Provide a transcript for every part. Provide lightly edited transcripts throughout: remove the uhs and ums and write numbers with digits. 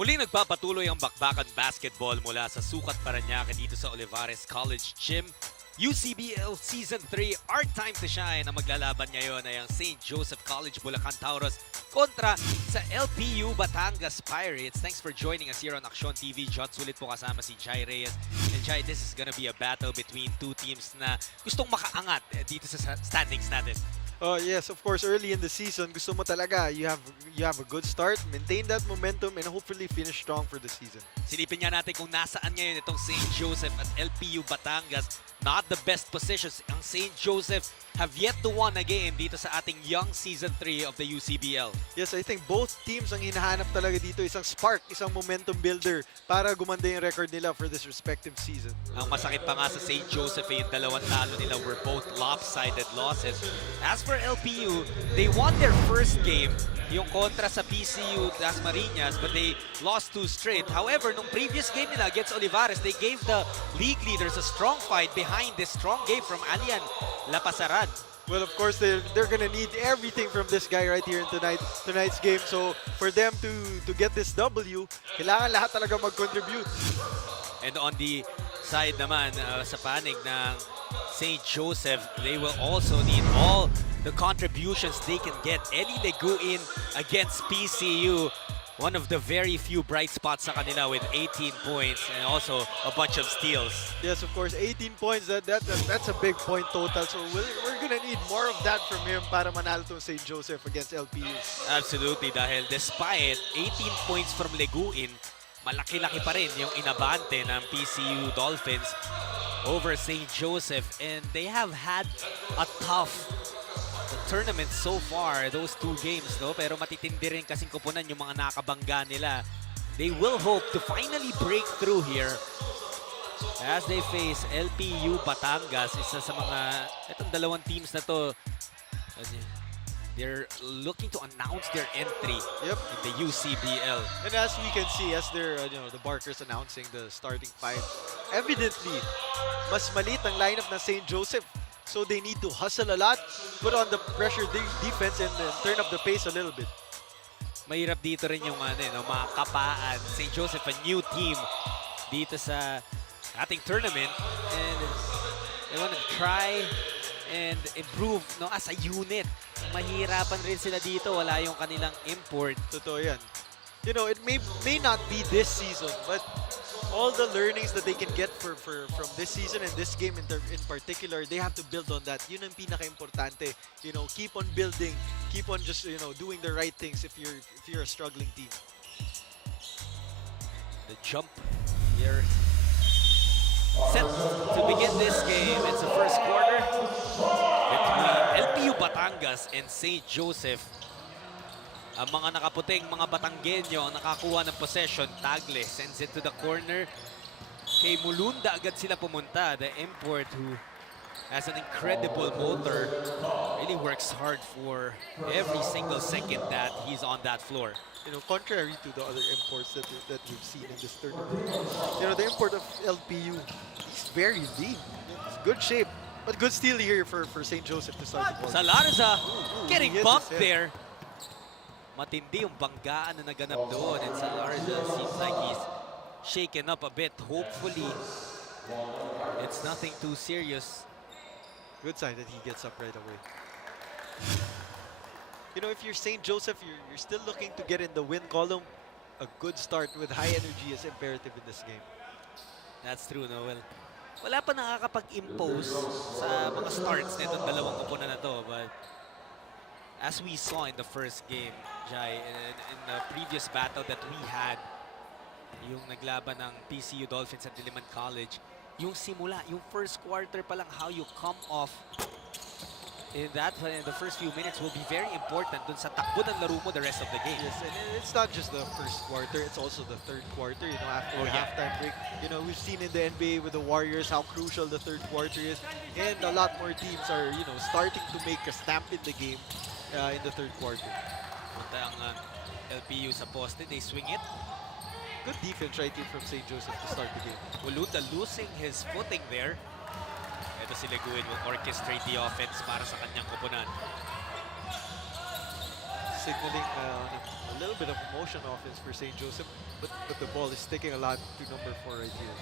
Muling nagpapatuloy ang bakbakan basketball mula sa Sukat Parañaque dito sa Olivares College Gym. UCBL Season 3, our time to shine. Ang maglalaban ngayon ay ang St. Joseph College Bulacan Tauros kontra sa LPU Batangas Pirates. Thanks for joining us here on Aksyon TV. John Sulit po kasama si Jai Reyes. And Jai, this is gonna be a battle between two teams na gustong makaangat dito sa standings natin. Yes, of course, early in the season, gusto mo talaga, you have a good start, maintain that momentum, and hopefully finish strong for the season. Silipin nga natin kung nasaan ngayon itong St. Joseph at LPU Batangas. Not the best positions. Ang St. Joseph have yet to won a game dito sa ating young Season 3 of the UCBL. Yes, I think both teams ang hinahanap talaga dito, isang spark, isang momentum builder para gumanda yung record nila for this respective season. Ang masakit pa nga sa St. Joseph yung dalawang talo nila were both lopsided losses. As for LPU, they won their first game, yung kontra sa PCU Dasmariñas, but they lost 2 straight. However, nung previous game nila against Olivares, they gave the league leaders a strong fight behind this strong game from Alian Lapasarad. Well, of course, they're gonna need everything from this guy right here in tonight's game. So for them to get this W, kailangan lahat talaga mag-contribute. And on the side naman, sa panig ng St. Joseph, they will also need all the contributions they can get. Eli Leguin against PCU, one of the very few bright spots sa kanila with 18 points and also a bunch of steals. Yes, of course, 18 points, that's a big point total. So we're gonna need more of that from him para manalo to St. Joseph against LPU. Absolutely, dahil despite 18 points from Leguin, malaki-laki pa rin yung inabante ng PCU Dolphins over St. Joseph, and they have had a tough tournament so far, those 2 games, no? Pero matitindi rin kasing kupunan yung mga nakabangga nila. They will hope to finally break through here as they face LPU Batangas. Isa sa mga, itong dalawang teams na to, they're looking to announce their entry in the UCBL. And as we can see, as they're, the Barkers announcing the starting 5, evidently, mas maliit ang lineup ng St. Joseph. So they need to hustle a lot, put on the pressure defense, and turn up the pace a little bit. Mahirap dito rin yung mga kapaan. St. Joseph, a new team dito sa ating tournament. And they want to try and improve as a unit. Mahirapan rin sila dito. Wala yung kanilang import. Totoo yan. It may not be this season, but all the learnings that they can get from this season and this game in particular, they have to build on that. Yun ang pinaka-importante. Keep on building, keep on just doing the right things if you're a struggling team. The jump here set to begin this game. It's the first quarter between LPU Batangas and St. Joseph. Ang mga nakaputing, mga Batanggenyo ang nakakuha ng possession. Tagle sends it to the corner. Kay Mulunda agad sila pumunta. The import who has an incredible motor. Really works hard for every single second that he's on that floor. Contrary to the other imports that we've seen in this tournament, the import of LPU, he's very lean. He's good shape, but good steal here for St. Joseph to start the ball. Salarza getting bumped there. Matindi yung banggaan na naganap doon, and Salarza seems like he's shaken up a bit. Hopefully, it's nothing too serious. Good sign that he gets up right away. If you're St. Joseph, you're still looking to get in the win column. A good start with high energy is imperative in this game. That's true, Noel. Wala pa nakakapag-impose sa mga starts na itong dalawang kupunan na to, but as we saw in the first game, Jai, in the previous battle that we had, yung naglaban ng PCU Dolphins at Diliman College, yung simula, yung first quarter pa lang, how you come off in the first few minutes will be very important dun sa takbo ng laro mo the rest of the game. Yes, and it's not just the first quarter, it's also the third quarter, after the halftime break. We've seen in the NBA with the Warriors how crucial the third quarter is, and a lot more teams are, starting to make a stamp in the game in the third quarter. Punta ang LPU sa poste, they swing it. Good defense right here from St. Joseph to start the game. Mulunda losing his footing there. Ito si Leguin will orchestrate the offense para sa kanyang kupunan. Signaling a little bit of motion offense for St. Joseph. But the ball is sticking a lot to number 4 right here.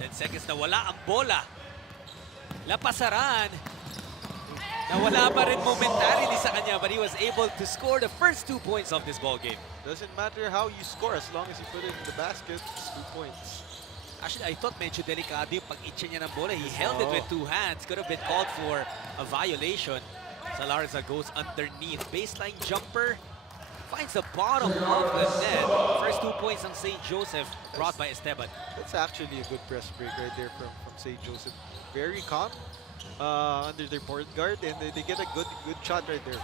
10 seconds na wala ang bola. Lapasaran. Nawala pa rin momentarily sa kanya, but he was able to score the first 2 points of this ball game. Doesn't matter how you score as long as you put it in the basket. It's 2 points. Actually, I thought medyo delikado yung pag-itcha niya ng bola. He held it with 2 hands. Could have been called for a violation. Salarza goes underneath. Baseline jumper. Finds the bottom of the net. First 2 points on St. Joseph brought by Esteban. That's actually a good press break right there from St. Joseph. Very calm under their point guard, and they get a good shot right there.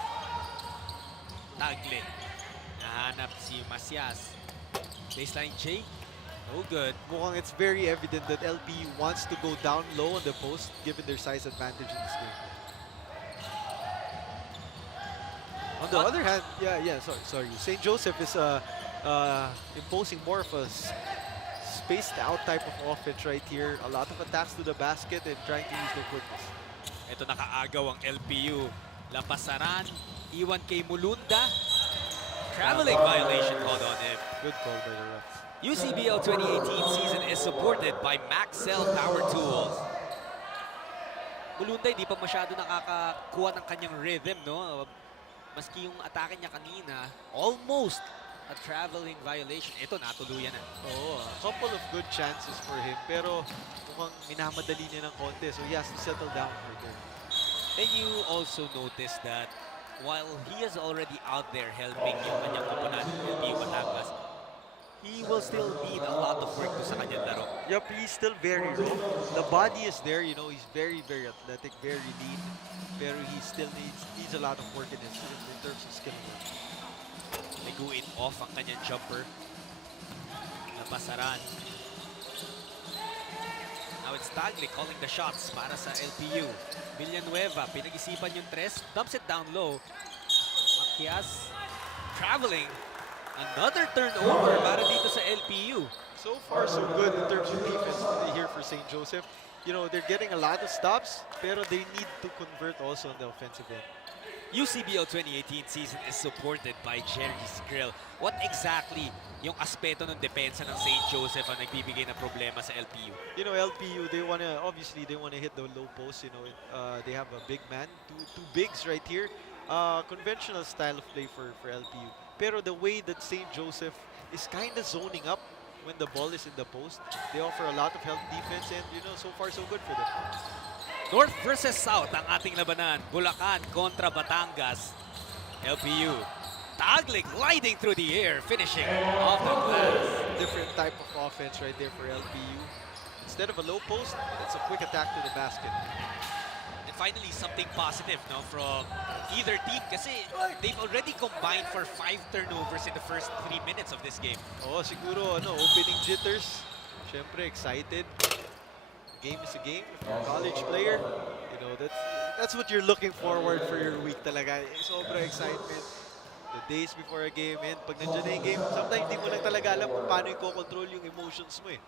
Tagle. Nahanap si Macias. Baseline J. No good. Mukhang it's very evident that LPU wants to go down low on the post given their size advantage in this game. On the other hand, sorry. St. Joseph is imposing more of a spaced out type of offense right here. A lot of attacks to the basket and trying to use their quickness. Ito nakaagaw ang LPU. Lapasaran. Iwan kay Mulunda. Traveling violation called on him. Good call by the refs. UCBL 2018 season is supported by Maxell Power Tools. Mulunda hindi pa masyado nakakakuha ng kanyang rhythm, no? Maski yung atake niya kanina, almost a traveling violation. Ito, natuluyan na. Oh, a couple of good chances for him, pero mukhang minamadali niya ng konti, so he has to settle down right there. Then you also notice that while he is already out there helping yung kanyang kapunan, LPU Batangas, he will still need a lot of work to sa kanyang laro. Yep, he's still very raw. The body is there, you know, he's very athletic, very lean, pero he still needs a lot of work in terms of skill. Liguin off ang kanyang jumper. Napasaran. Now it's Tagle calling the shots para sa LPU. Villanueva, pinag-isipan yung tres, dumps it down low. Macias, traveling. Another turnover para dito sa LPU. So far, so good in terms of defense here for St. Joseph. You know, they're getting a lot of stops, pero they need to convert also on the offensive end. UCBL 2018 season is supported by Jerry's Grill. What exactly yung aspeto ng depensa ng St. Joseph ang nagbibigay ng problema sa LPU? You know, LPU, they want to hit the low post. You know, they have a big man, two bigs right here. Conventional style of play for LPU. Pero the way that St. Joseph is kind of zoning up when the ball is in the post, they offer a lot of help defense, and you know, so far so good for them. North versus South ang ating labanan. Bulacan kontra Batangas. LPU. Tagle gliding through the air, finishing off the glass. Different type of offense right there for LPU. Instead of a low post, it's a quick attack to the basket. And finally, something positive, no, from either team kasi they've already combined for 5 turnovers in the first 3 minutes of this game. Oh, siguro opening jitters. Syempre excited. Game is a game. If you're a college player, you know, that's what you're looking forward for your week talaga. Sobra excitement. The days before a game, and pag nandiyan na yung game, sometimes di mo lang talaga alam kung paano i-control yung emotions mo eh.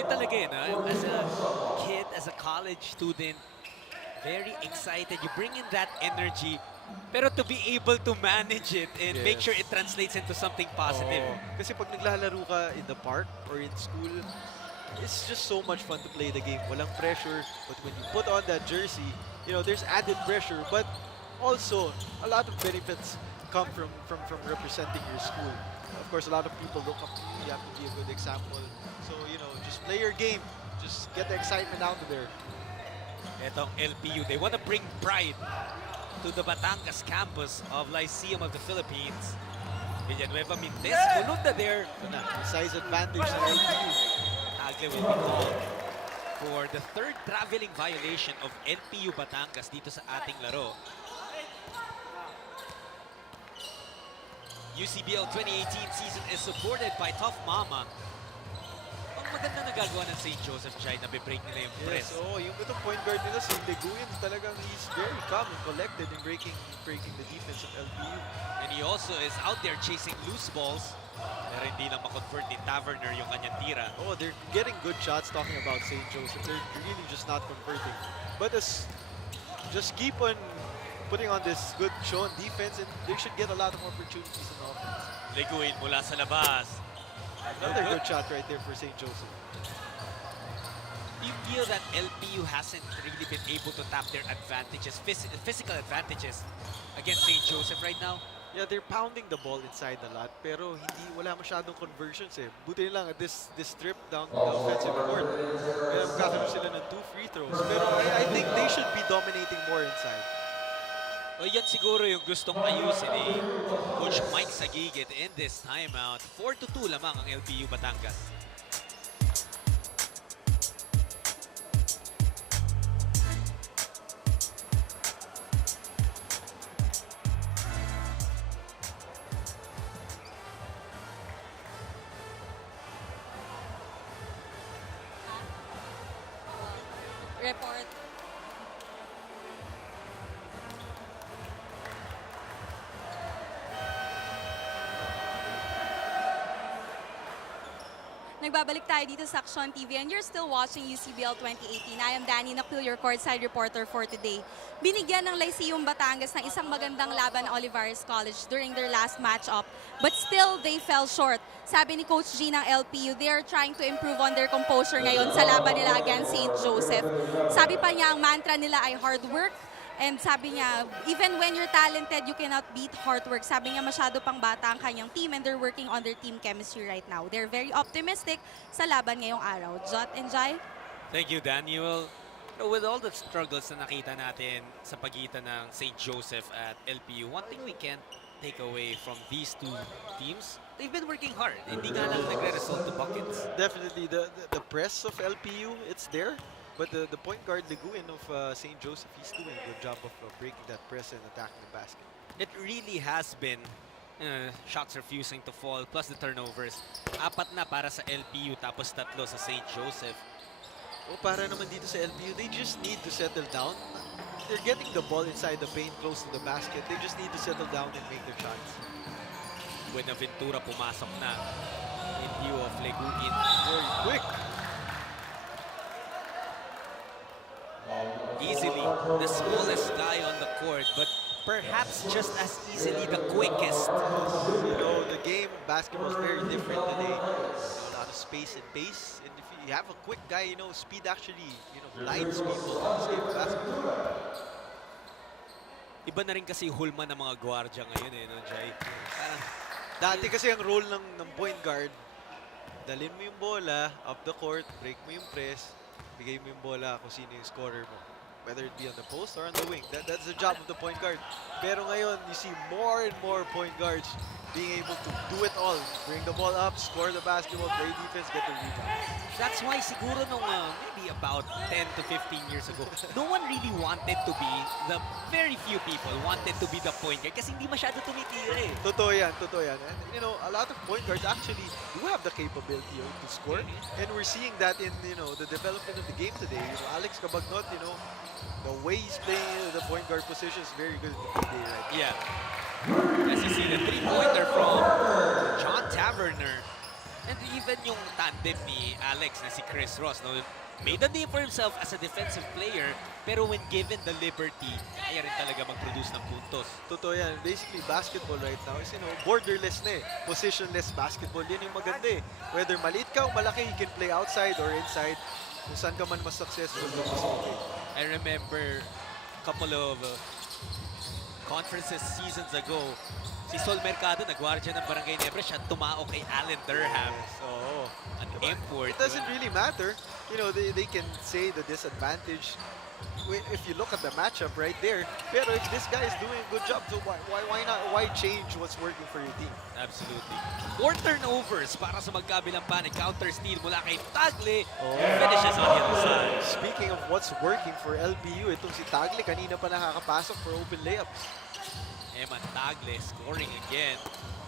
Yun talaga eh, no? As a kid, as a college student, very excited. You bring in that energy, pero to be able to manage it and make sure it translates into something positive. Oh, kasi pag naglalaro ka in the park or in school, it's just so much fun to play the game. Walang pressure, but when you put on that jersey, you know, there's added pressure, but also a lot of benefits come from representing your school. Of course, a lot of people look up to you. You have to be a good example. So, you know, just play your game. Just get the excitement out of there. Etong LPU, they want to bring pride to the Batangas campus of Lyceum of the Philippines. Villanueva Mintes, Mulunda there. Ito na, size advantage sa LPU. Tagle will be called for the 3rd traveling violation of LPU Batangas dito sa ating laro. UCBL 2018 season is supported by Tough Mama. Ang maganda nagagawa ng St. Joseph Jai na be-break nila yung press. Yes, yung itong point guard nila, si Leguin, talagang he's very calm and collected in breaking the defense of LPU. And he also is out there chasing loose balls. Pero hindi lang makonvert ni Taverner yung kanyang tira. Oh, they're getting good shots talking about St. Joseph. They're really just not converting. But just keep on putting on this good show on defense, and they should get a lot of opportunities in offense. Liguin mula sa labas. Another good shot right there for St. Joseph. Do you feel that LPU hasn't really been able to tap their advantages, physical advantages against St. Joseph right now? Yeah, they're pounding the ball inside a lot, pero wala masyadong conversions eh. Buti lang at this trip down the offensive court. Kaya magkakaroon sila ng 2 free throws. Pero I think they should be dominating more inside. O yan siguro yung gustong ayusin ni Coach Mike Sagigit in this timeout. 4-2 lamang ang LPU Batangas. Report. Nagbabalik tayo dito sa Action TV and you're still watching UCBL 2018. I am Danny Nakpil, your courtside reporter for today. Binigyan ng Lyceum Batangas ng isang magandang laban ng Olivares College during their last matchup, but still they fell short. Sabi ni Coach G ng LPU, they are trying to improve on their composure ngayon sa laban nila against St. Joseph. Sabi pa niya, ang mantra nila ay hard work. And sabi niya, even when you're talented, you cannot beat hard work. Sabi niya, masyado pang bata ang kanyang team and they're working on their team chemistry right now. They're very optimistic sa laban ngayong araw. Jot and Jai? Thank you, Daniel. With all the struggles na nakita natin sa pagitan ng St. Joseph at LPU, one thing we can't take away from these two teams, they've been working hard. Hindi nga lang nagre-result to buckets. Definitely, the press of LPU, it's there. But the point guard, Liguin of St. Joseph, he's doing a good job of breaking that press and attacking the basket. It really has been shots refusing to fall plus the turnovers. 4 na para sa LPU tapos 3 sa St. Joseph. O para naman dito sa LPU, they just need to settle down. They're getting the ball inside the paint, close to the basket. They just need to settle down and make their shots. Buenaventura pumasok na in view of Liguin. Very quick. Easily the smallest guy on the court, but perhaps just as easily the quickest. You know, the game basketball is very different today. You know, a lot of space and pace. And if you have a quick guy, you know, speed actually, you know, blinds people in this game of basketball. Iba na rin kasi hulma ng mga gwardiya ngayon eh, no, Jai? Parang, Dati kasi ang role ng point guard, dalhin mo yung bola up the court, break mo yung press, bigay mo yung bola kung sino yung scorer mo. Whether it be on the post or on the wing. That's the job of the point guard. Pero ngayon, you see more and more point guards being able to do it all. Bring the ball up, score the basketball, play defense, get the rebound. that's why siguro nung maybe about 10 to 15 years ago, no one really wanted to be, the very few people wanted to be the point guard kasi hindi masyado tumitira eh. Totoo yan, totoo yan. And you know, a lot of point guards actually do have the capability to score. And we're seeing that in, you know, the development of the game today. You know, Alex Cabagnot, you know, the way he's playing the point guard position is very good in the PBA right now. Yeah. As you see, the three-pointer from John Taverner. And even yung tandem ni Alex na si Chris Ross, no, made a name for himself as a defensive player, pero when given the liberty, kaya rin talaga mag-produce ng puntos. Totoo yan. Basically, basketball right now is, you know, borderless na eh. Positionless basketball. Yan yung maganda eh. Whether maliit ka o malaki, you can play outside or inside. Kung saan ka man mas successful, mas okay. I remember a couple of conferences seasons ago, si Sol Mercado, nagwardya ng Barangay Nebra, siya tumao kay Allen Durham. So, An import. it doesn't really matter. You know, they can say the disadvantage if you look at the matchup right there. Pero if this guy is doing a good job, so why not? Why change what's working for your team? Absolutely. 4 turnovers para sa magkabilang panig. Counter steal mula kay Tagle. Finishes on the other side. Speaking of what's working for LPU, itong si Tagle kanina pa nakakapasok for open layups. Eman Tagle scoring again.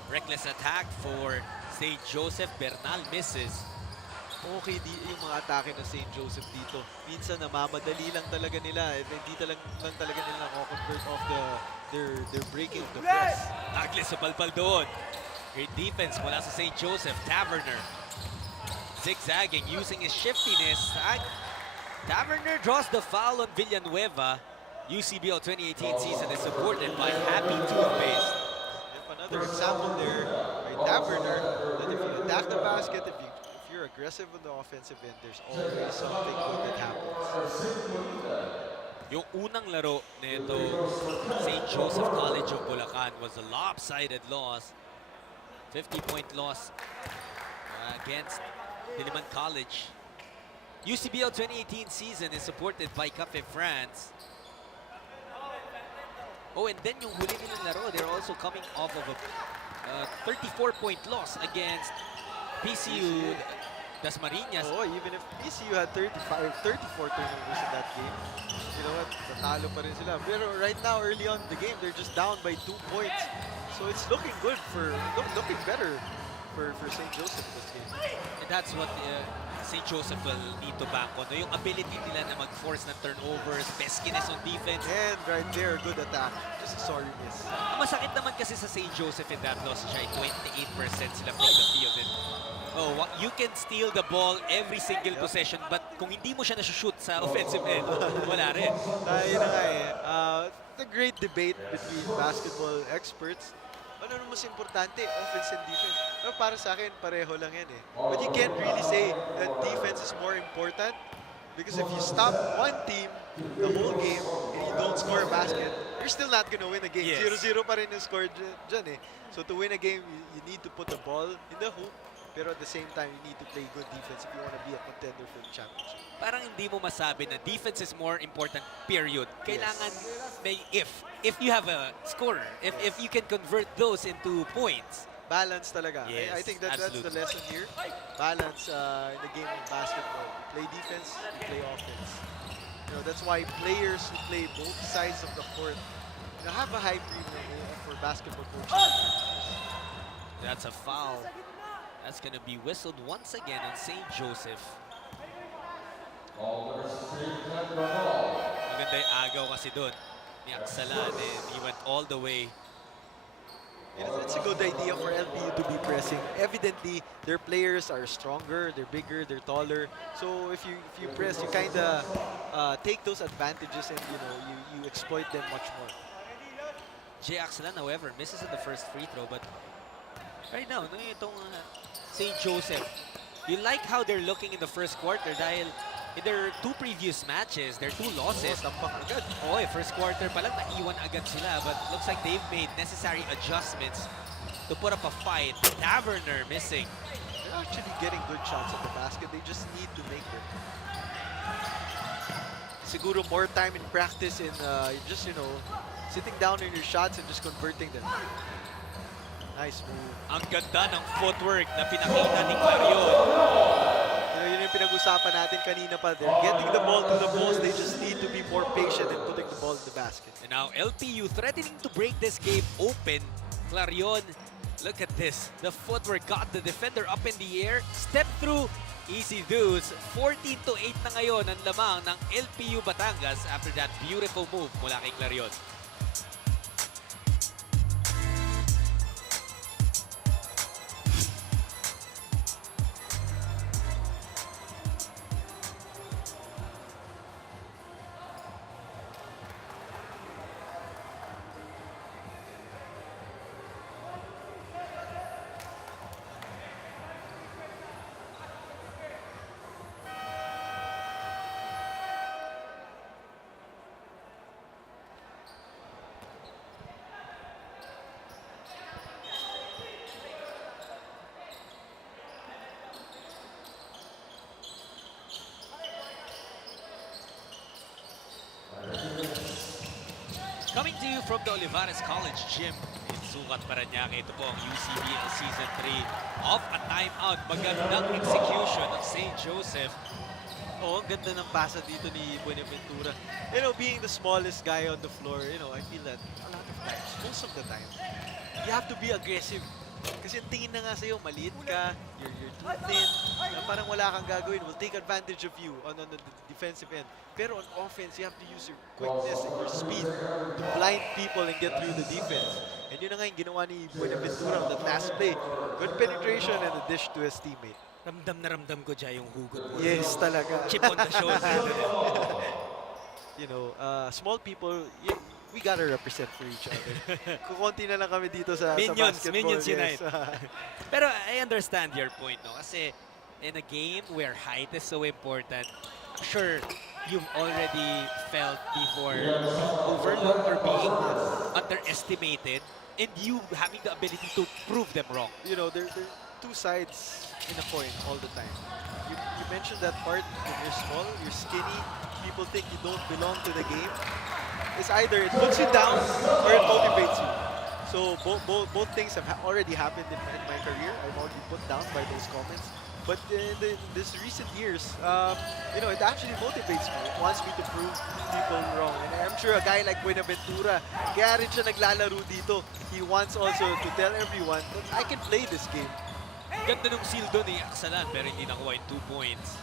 Reckless attack for St. Joseph. Bernal misses. Okay, yung mga atake ng St. Joseph dito. Minsan namamadali lang talaga nila. Hindi lang talaga nila nako-convert off their breaking of the press. Tagle sa palpal doon. Great defense mula sa St. Joseph. Taverner zigzagging using his shiftiness. Taverner draws the foul on Villanueva. UCBL 2018 season is supported by Happy Toothpaste. Yep, another example there by Taverner that if you attack the basket, if you're aggressive on the offensive end, there's always something good that happens. Yung unang laro nito St. Joseph College of Bulacan was a lopsided loss. 50-point loss against Diliman College. UCBL 2018 season is supported by Cafe France. Oh, and then yung huli nilang laro, they're also coming off of a 34-point loss against PCU Dasmariñas. Oh, even if PCU had 34 turnovers in that game, you know what, natalo pa rin sila. Pero right now, early on in the game, they're just down by 2 points. So it's looking good looking better for St. Joseph this game. And that's what St. Joseph will need to bank on. Yung ability nila na mag-force ng turnovers, peskiness on defense. And right there, good attack. Just a sorry miss. Ang masakit naman kasi sa St. Joseph in that loss, siya ay 28% sila from the field. And, you can steal the ball every single possession, but kung hindi mo siya na-shoot sa offensive end, wala rin. Yun na nga eh. It's a great debate between basketball experts. Ano mas importante, offense and defense? Pero para sa akin, pareho lang yan eh. But you can't really say that defense is more important because if you stop one team the whole game and you don't score a basket, you're still not gonna win a game. Yes. 0-0 pa rin yung score dyan eh. So to win a game, you need to put the ball in the hoop, pero at the same time, you need to play good defense if you want to be a contender for the championship. Parang hindi mo masabi na defense is more important, period. Kailangan may if you have a scorer, if you can convert those into points. Balance talaga. Yes, I think that's the lesson here. Balance in the game of basketball. You play defense, you play offense. You know, that's why players who play both sides of the court have a high premium for basketball coaches. That's a foul. That's gonna be whistled once again on St. Joseph. Maganda yung agaw kasi doon ni Aksalan, and he went all the way. It's a good idea for LPU to be pressing. Evidently, their players are stronger, they're bigger, they're taller. So if you press, you kind of take those advantages and you exploit them much more. Jay Aksalan, however, misses at the first free throw, but right now, itong St. Joseph, you like how they're looking in the first quarter dahil in their 2 previous matches, their 2 losses, first quarter pa lang, naiwan agad sila. But looks like they've made necessary adjustments to put up a fight. Taverner missing. They're actually getting good shots at the basket. They just need to make them. Siguro more time in practice in just, sitting down in your shots and just converting them. Nice move. Ang ganda ng footwork na pinakita ni Clarion. Yun yung pinag-usapan natin kanina pa. They're getting the ball to the post. They just need to be more patient in putting the ball in the basket. And now LPU threatening to break this game open. Clarion, look at this. The footwork got the defender up in the air. Step through. Easy dudes. 14-8 na ngayon ang lamang ng LPU Batangas after that beautiful move mula kay Clarion. Coming to you from the Olivares College Gym in Sukat, Parañaque. Ito po ang UCBL Season 3 off a timeout. Magandang execution ng St. Joseph. Oh, ang ganda ng pasa dito ni Buenaventura. Being the smallest guy on the floor, I feel that a lot of times, most of the time, you have to be aggressive. Kasi yung tingin na nga sa'yo, maliit ka, you're too thin, na parang wala kang gagawin, will take advantage of you on the defensive end. Pero on offense, you have to use your quickness and your speed to blind people and get through the defense. And yun na nga yung ginawa ni Buenaventura on that last play. Good penetration and a dish to his teammate. Ramdam na ramdam ko dyan yung hugot mo. Yes, talaga. Chip on the shoulder. you know, small people, we gotta represent for each other. Kukunti na lang kami dito sa basketball. Minions yes. unite. Pero I understand your point, no? Kasi in a game where height is so important, I'm sure you've already felt before overlooked or being underestimated, and you having the ability to prove them wrong. You know, there are two sides in a coin all the time. You mentioned that part when you're small, you're skinny, people think you don't belong to the game. It's either it puts you down or it motivates you. So both things have already happened in my career. I'm already put down by those comments. But in this recent years, you know, it actually motivates me. It wants me to prove people wrong. And I'm sure a guy like Buenaventura, kaya rin siya naglalaro dito. He wants also to tell everyone that I can play this game. Ganda nung seal doon eh, aksalan, pero hindi nakuha yung 2 points.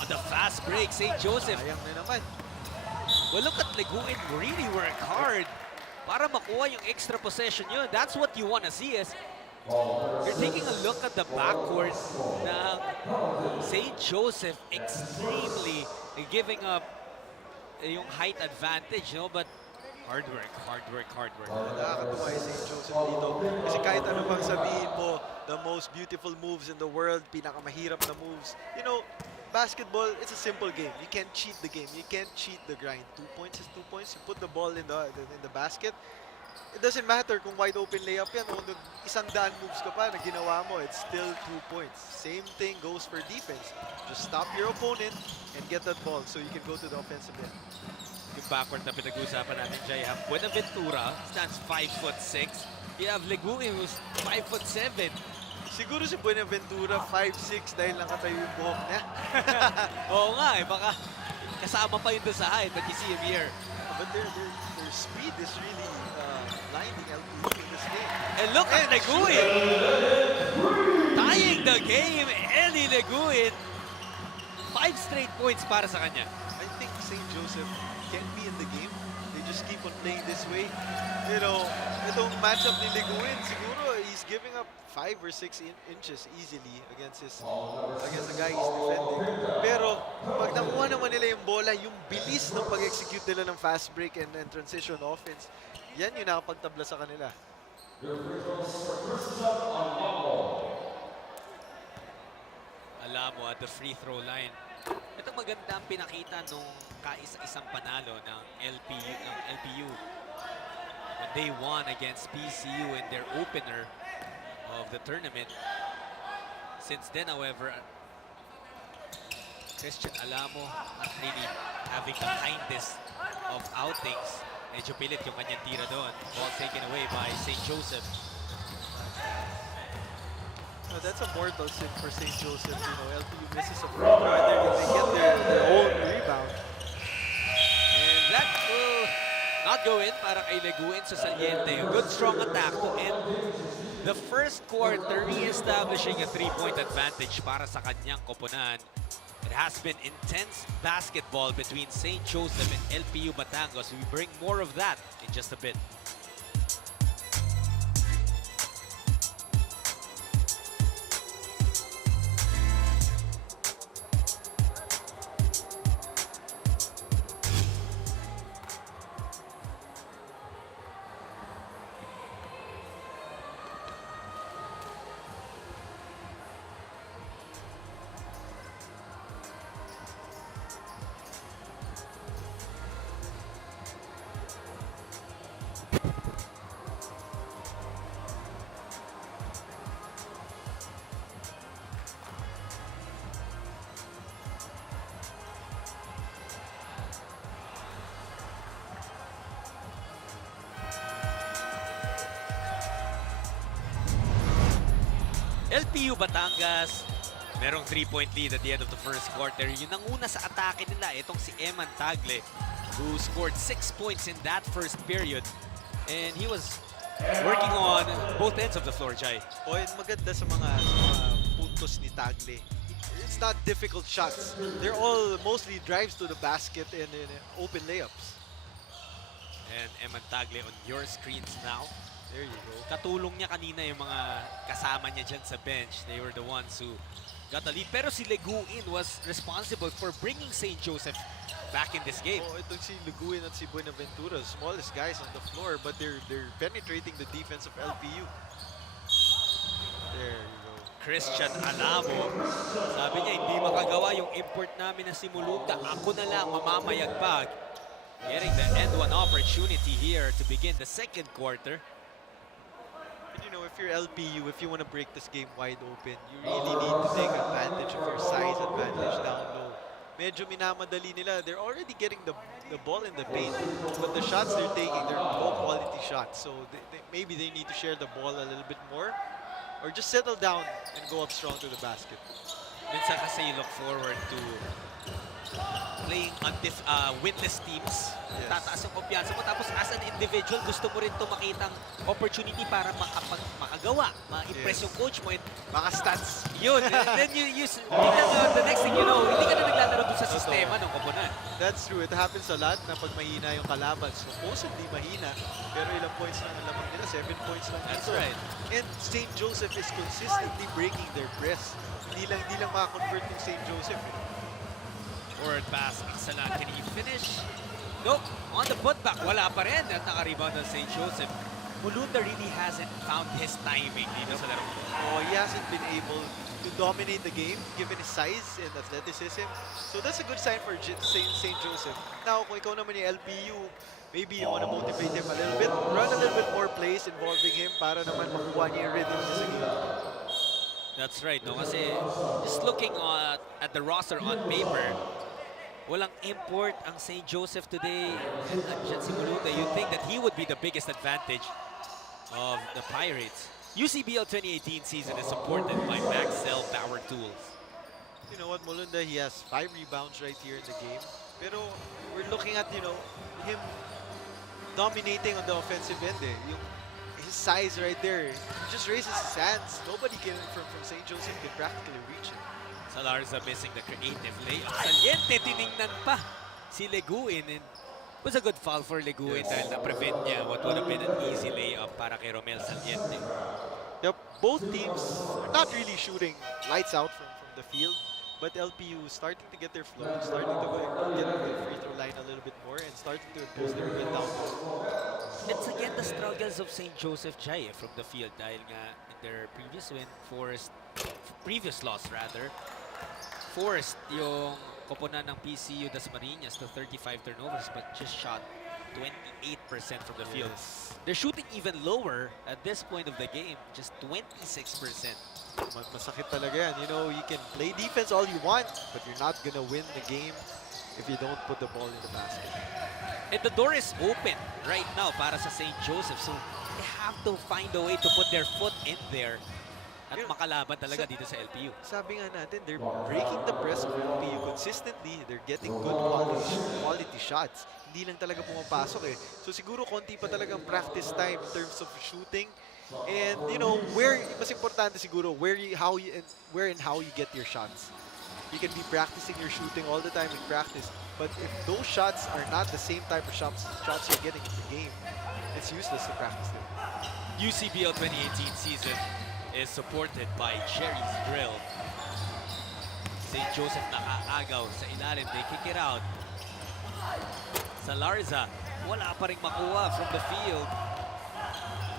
On the fast break, St. Joseph. Sayang na naman. Well, look at Leguin really work hard para makuha yung extra possession yun. That's what you want to see is you're taking a look at the backcourt ng St. Joseph extremely giving up yung height advantage, no? But hard work, hard work, hard work. Nakakatuwa yung St. Joseph dito. Kasi kahit ano bang sabihin mo, the most beautiful moves in the world, pinakamahirap na moves. You know, basketball, it's a simple game. You can't cheat the game. You can't cheat the grind. 2 points is 2 points. You put the ball in the basket. It doesn't matter kung wide open layup yan o 100 moves ka pa na ginawa mo, it's still 2 points. Same thing goes for defense. Just stop your opponent and get that ball so you can go to the offensive end. Yung backward na pinag-uusapan natin dyan, you have Buenaventura, stands 5'6". You have Leguin, who's 5'7". Siguro si Buenaventura 5'6" dahil nakatayo yung buhok niya. Oo nga eh, baka kasama pa yun doon sa height, but you see him here. But their speed is really blinding LPU in this game. And look at Leguin! Tying the game, Eli Leguin. 5 straight points para sa kanya. I think St. Joseph can be in the game. They just keep on playing this way. You know, itong matchup ni Leguin, siguro he's giving up 5 or 6 inches easily against the guy he's defending. Pero pag nakuha naman nila yung bola, yung bilis ng pag-execute nila ng fast break and transition offense, yan yung nakapagtabla sa kanila. Alam mo, at the free throw line. Ito maganda ang pinakita nung kaisa-isang panalo ng LPU when they won against PCU in their opener of the tournament. Since then, however, Christian Alamo not really having the kindest of outings. Medyo pilit yung kanyang tira doon. Ball taken away by St. Joseph. That's a mortal sin for St. Joseph. You know, LPU misses a free throw and they get their own rebound. And that will not go in para kay Leguin sa Saliente. A good strong attack to end the first quarter, re-establishing a 3-point advantage para sa kanyang koponan. It has been intense basketball between St. Joseph and LPU Batangas. We bring more of that in just a bit. LPU Batangas, merong 3-point lead at the end of the first quarter. Yun ang una sa atake nila, itong si Eman Tagle, who scored 6 points in that first period. And he was working on both ends of the floor, Jai. O, maganda sa mga puntos ni Tagle. It's not difficult shots. They're all mostly drives to the basket and open layups. And Eman Tagle on your screens now. There you go. Katulong niya kanina yung mga kasama niya dyan sa bench. They were the ones who got the lead. Pero si Leguin was responsible for bringing St. Joseph back in this game. Oh, itong si Luguin at si Buenaventura, smallest guys on the floor, but they're penetrating the defense of LPU. There you go. Christian Alamo, sabi niya, hindi makagawa yung import namin na si Mulunda. Ako na lang mamamayagpag. Getting the end one opportunity here to begin the second quarter. And you know, if you're LPU, if you want to break this game wide open, you really need to take advantage of your size advantage down low. Medyo minamadali nila. They're already getting the ball in the paint, but the shots they're taking, they're low quality shots. So maybe they need to share the ball a little bit more, or just settle down and go up strong to the basket. Minsan kasi you look forward to playing on this winless teams. Yes. Tataas yung kumpiyansa mo. Tapos as an individual, gusto mo rin ito makitang opportunity para makagawa, ma-impress Yes. yung coach mo. And Mga stats. yun, and then the next thing you know, hindi ka na naglalaro dun sa sistema ng koponan. That's true. It happens a lot na pag mahina yung kalaban. Supposedly mahina, pero ilang points lang ang lamang nila. 7 points lang. That's dito. right. And St. Joseph is consistently breaking their press. Hindi lang makakonvert yung St. Joseph. Forward pass, Aksalan, can he finish? Nope, on the putback, wala pa rin at nakarebound ng St. Joseph. Mulunda really hasn't found his timing dito sa laro. Oh, he hasn't been able to dominate the game given his size and athleticism. So that's a good sign for St. Joseph. Now, kung ikaw naman yung LPU, maybe you want to motivate him a little bit, run a little bit more plays involving him para naman makuha niya yung rhythm niya sa game. That's right, no? Kasi just looking at the roster on paper, walang import ang St. Joseph today. And andyan si Mulunda, you'd think that he would be the biggest advantage of the Pirates. UCBL 2018 season is supported by Maxell Power Tools. You know what, Mulunda, he has 5 rebounds right here in the game. Pero we're looking at, you know, him dominating on the offensive end. Yung his size right there, he just raises his hands. Nobody from St. Joseph can practically reach him. Salarza missing the creative layup. Saliente, tiningnan pa si Leguin. And it was a good foul for Leguin dahil na-prevent niya what would have been an easy layup para kay Romel Saliente. Yep, both teams are not really shooting lights out from the field, but LPU is starting to get their flow, starting to get the free throw line a little bit more, and starting to impose their will down low. It's again the struggles of St. Joseph Jai from the field dahil nga in their previous win, previous loss rather, forced yung koponan ng PCU Dasmariñas to 35 turnovers but just shot 28% from the field. Yes. They're shooting even lower at this point of the game, just 26%. Masakit talaga yan. You know, you can play defense all you want, but you're not gonna win the game if you don't put the ball in the basket. And the door is open right now para sa St. Joseph, so they have to find a way to put their foot in there at makalaban talaga dito sa LPU. Sabi nga natin, they're breaking the press of LPU consistently. They're getting good quality shots. Hindi lang talaga pumapasok eh. So siguro konti pa talagang practice time in terms of shooting. And you know, mas importante siguro where and how you get your shots. You can be practicing your shooting all the time in practice, but if those shots are not the same type of shots you're getting in the game, it's useless to practice them. UCBL 2018 season is supported by Jerry's Grill. St. Joseph nakaagaw sa ilalim. They kick it out. Salarza, wala pa rin makuha from the field.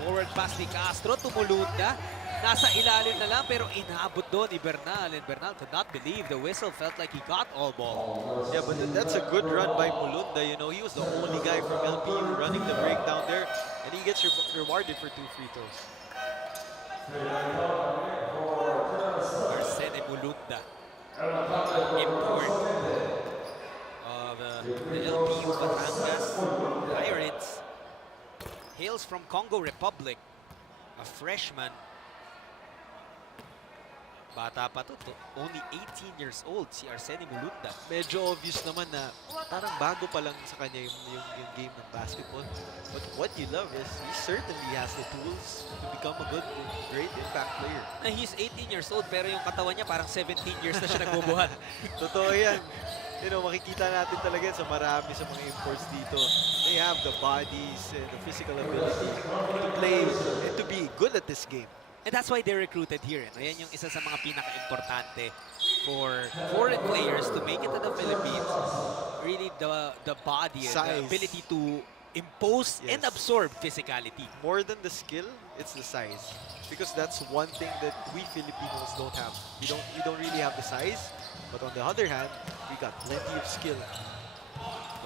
Forward pass ni Castro, tumulunda. Nasa ilalim na lang pero inabot doon ni Bernal. And Bernal could not believe the whistle. Felt like he got all ball. Yeah, but that's a good run by Mulunda. You know, he was the only guy from LPU running the break down there, and he gets rewarded for 2 free throws. Arsene Mulunda, import of the LPU Batangas Pirates. Hails from Congo Republic, a freshman. Bata pa to, only 18 years old, si Arsene Mulunda. Medyo obvious naman na parang bago pa lang sa kanya yung game ng basketball. But what you love is he certainly has the tools to become a great impact player. Na he's 18 years old pero yung katawan niya parang 17 years na siya nagbubuhat. Totoo yan. You know, makikita natin talaga sa marami sa mga imports dito. They have the bodies and the physical ability to play and to be good at this game. And that's why they're recruited here. No? Yan yung isa sa mga pinaka-importante for foreign players to make it to the Philippines, really the body and the Size. ability to impose and Yes. absorb physicality. More than the skill, it's the size. Because that's one thing that we Filipinos don't have. We don't really have the size, but on the other hand, we got plenty of skill.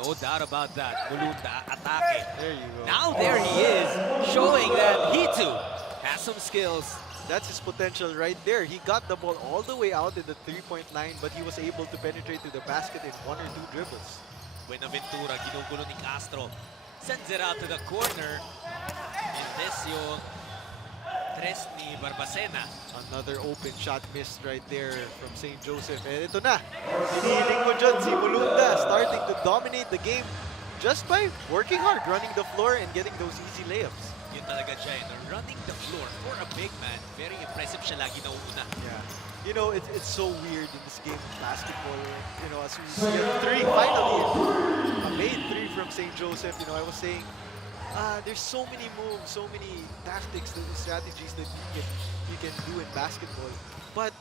No doubt about that. Mulunda, atake. There you go. Now there he is, showing that he too has some skills. That's his potential right there. He got the ball all the way out in the 3-point line, but he was able to penetrate to the basket in 1 or 2 dribbles. Buenaventura, ginugulo ni Castro. Sends it out to the corner. And this yung tres ni Barbacena. Another open shot missed right there from St. Joseph. And ito na, hinihiling mo dyan si Mulunda, starting to dominate the game just by working hard, running the floor and getting those easy layups. Yun talaga siya, running the floor for a big man. Very impressive siya lagi nauuna. Yeah. You know, it's so weird in this game of basketball. You know, as we see a 3, finally, a made 3 from St. Joseph. You know, I was saying, there's so many moves, so many tactics, strategies that you can do in basketball. But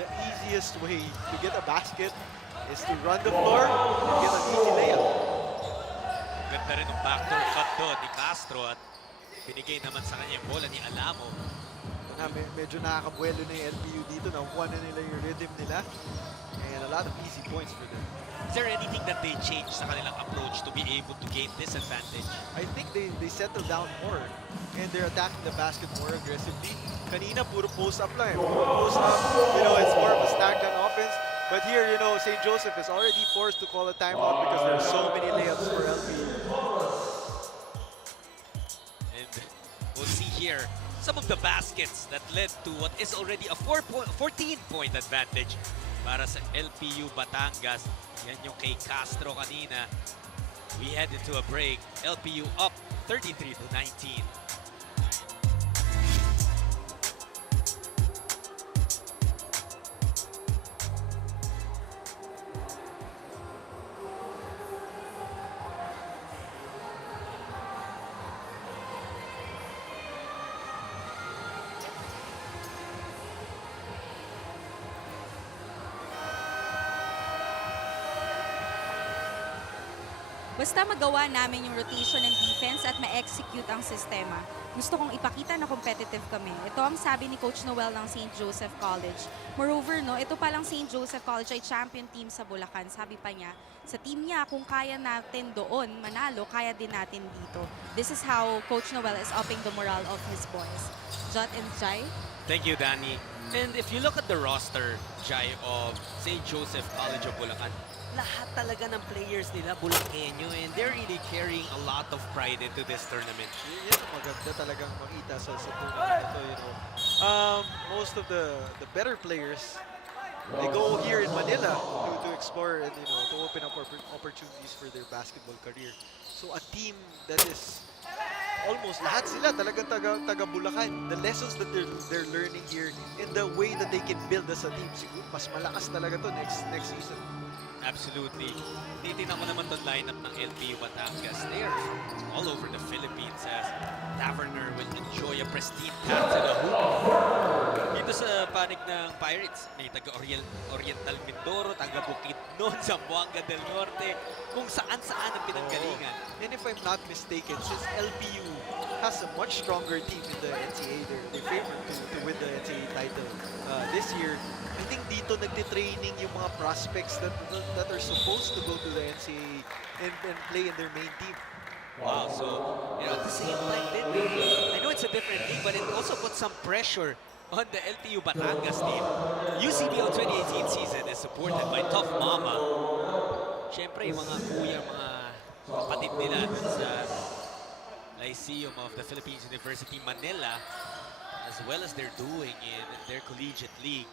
the easiest way to get a basket is to run the floor and get an easy layup. Ganda rin ng backdoor cut doon ni Castro at binigay naman sa kanya yung bola ni Alamo. Medyo nakakabuelo na yung LPU dito. Nakuha na nila yung rhythm nila. And a lot of easy points for them. Is there anything that they changed sa kanilang approach to be able to gain this advantage? I think they settle down more. And they're attacking the basket more aggressively. Kanina, puro post up lang. Puro post up. You know, it's more of a stacked on offense. But here, you know, St. Joseph is already forced to call a timeout because there are so many layups for LPU. And we'll see here some of the baskets that led to what is already a 14-point advantage para sa LPU Batangas. Yan yung kay Castro kanina. We head into a break. LPU up 33-19. Basta magawa namin yung rotation ng defense at ma-execute ang sistema. Gusto kong ipakita na competitive kami. Ito ang sabi ni Coach Noel ng St. Joseph College. Moreover, no, ito palang St. Joseph College ay champion team sa Bulacan. Sabi pa niya, sa team niya, kung kaya natin doon manalo, kaya din natin dito. This is how Coach Noel is upping the morale of his boys. Jot and Jai? Thank you, Danny. And if you look at the roster, Jai, of St. Joseph College of Bulacan, lahat talaga ng players nila Bulakenyo and they're really carrying a lot of pride into this tournament. Yan ang maganda talagang makita sa tournament ito, you know. Most of the better players, they go here in Manila to explore and, you know, to open up opportunities for their basketball career. So a team that is almost lahat sila talagang taga Bulacan. The lessons that they're learning here and the way that they can build as a team, siguro mas malakas talaga to next season. Absolutely. Titignan ko naman itong lineup ng LPU Batangas. They are all over the Philippines as Taverner will enjoy a pristine path to the hoop. Dito sa panig ng Pirates, may taga-Oriental Mindoro, taga-Bukidnon, Zamboanga del Norte, kung saan-saan ang pinanggalingan. And if I'm not mistaken, since LPU has a much stronger team in the NCAA, they're favored to win the NCAA title this year. I think dito nagtitraining yung mga prospects that are supposed to go to the NCAA and play in their main team. Wow, so, you know, at the same time, I know it's a different league, but it also puts some pressure on the LPU Batangas team. UCBL 2018 season is supported by Tough Mama. Siyempre, yung mga kuya, mga kapatid nila sa Lyceum of the Philippines University, Manila, as well as they're doing in their collegiate league.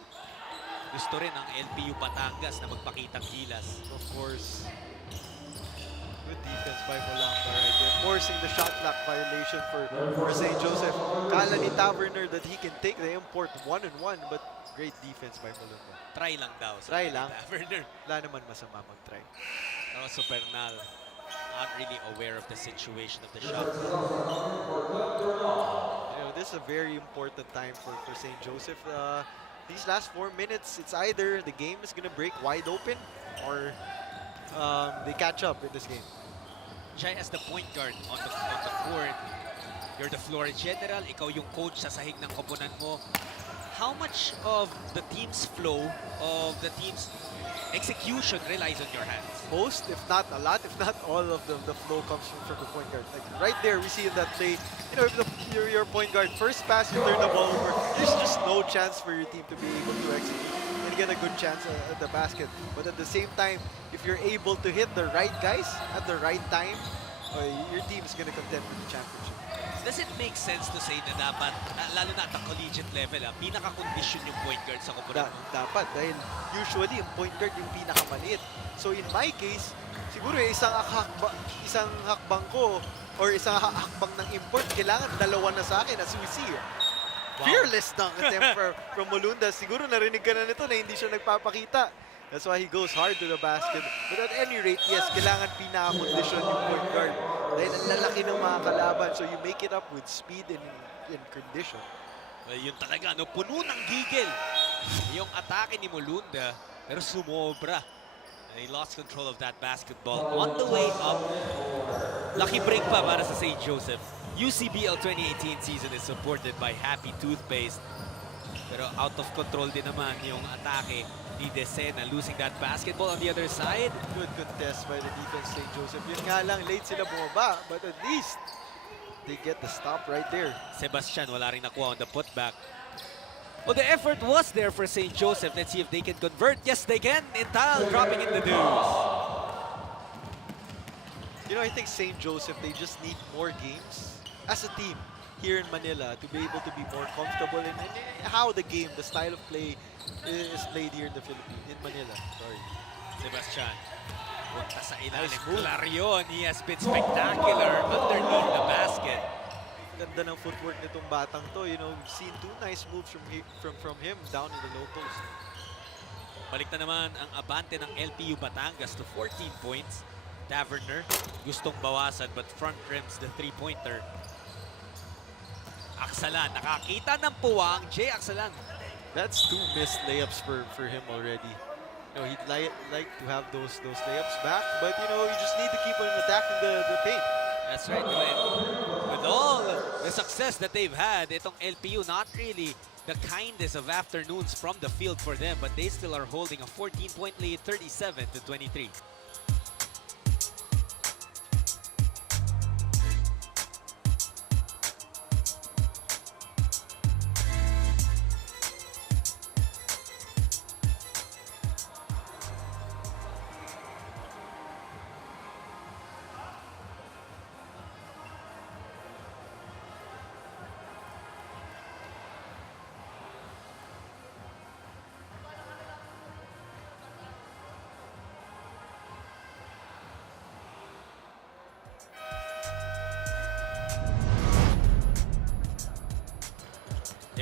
Gusto rin ng LPU Batangas na magpakitang gilas. Of course. Good defense by Molamba right there. Forcing the shot clock violation for St. Joseph. Kala ni Taverner that he can take the import one-on-one, but great defense by Molamba. Try lang daw. Try lang. Taverner. Wala naman masama mag-try. Also, Bernal, not really aware of the situation of the shot. You know, this is a very important time for St. Joseph. these last 4 minutes, it's either the game is gonna break wide open or they catch up in this game. Jai, as the point guard on the court, you're the floor general, ikaw yung coach sa sahig ng koponan mo. How much of the team's flow, of the team's execution relies on your hands? Most, if not a lot, if not all of the flow comes from the point guard. Like right there, we see in that play, you know, if your point guard first pass, you turn the ball over, there's just no chance for your team to be able to execute and get a good chance at the basket. But at the same time, if you're able to hit the right guys at the right time, your team is going to contend with the championship. Does it make sense to say na dapat, lalo na at the collegiate level, pinaka-condition yung point guard sa koponan mo? Dapat, dahil usually yung point guard yung pinakamaliit. So in my case, siguro isang hakbang ko or isang hakbang ng import, kailangan dalawa na sa akin as we see. Wow. Fearless dunk attempt from Molunda. Siguro narinig ka na nito na hindi siya nagpapakita. That's why he goes hard to the basket. But at any rate, yes, kailangan pinaka-condition yung point guard. Dahil ang lalaki ng mga kalaban. So you make it up with speed and condition. Well, yun talaga, no? Puno ng gigil yung atake ni Molunda, pero sumobra. And he lost control of that basketball on the way up. Lucky break pa para sa St. Joseph. UCBL 2018 season is supported by Happy Toothpaste. Pero out of control din naman yung atake ni Desena, losing that basketball on the other side. Good contest by the defense, St. Joseph. Yun nga lang, late sila bumaba, but at least they get the stop right there. Sebastian wala rin nakuha on the putback. Well, the effort was there for St. Joseph. Let's see if they can convert. Yes, they can. Intal dropping in the deuce. You know, I think St. Joseph, they just need more games as a team here in Manila to be able to be more comfortable in how the game, the style of play is played here in the Philippines, in Manila. Sorry. Sebastian, punta sa ilalim. Nice move. Clarion, he has been spectacular underneath the basket. Ganda ng footwork nitong batang to. You know, we've seen two nice moves from him down in the low post. Balik na naman ang abante ng LPU Batangas to 14 points. Taverner, gustong bawasan but front rims the three-pointer. Aksalan, nakakita ng puwang. Jay Aksalan. That's two missed layups for him already. You know, he'd like to have those layups back, but you know, you just need to keep on attacking the paint. That's right, with all the success that they've had, itong LPU, not really the kindest of afternoons from the field for them, but they still are holding a 14-point lead, 37-23.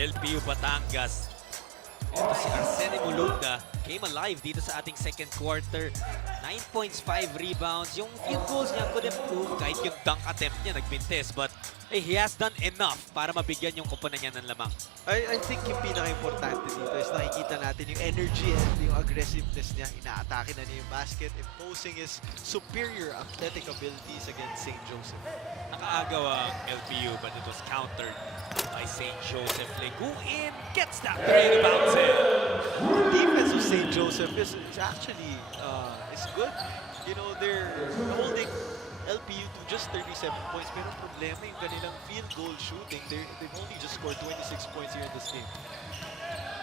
LPU Batangas. Ito si Arsene Molunda came alive dito sa ating second quarter. 9 points, 5 rebounds. Yung field goals niya could improve kahit yung dunk attempt niya nagbintes. But he has done enough para mabigyan yung kupunan niya ng lamang. I think yung pinaka-importante dito is nakikita natin yung energy and yung aggressiveness niya. Inaatake na niya yung basket, imposing his superior athletic abilities against St. Joseph. Nakaagaw ang LPU but it was countered by St. Joseph. Leguin gets that three to bounce in. The defense of St. Joseph is actually is good. You know, they're holding LPU to just 37 points. Pero problema yung kanilang field goal shooting. They've only just scored 26 points here in this game.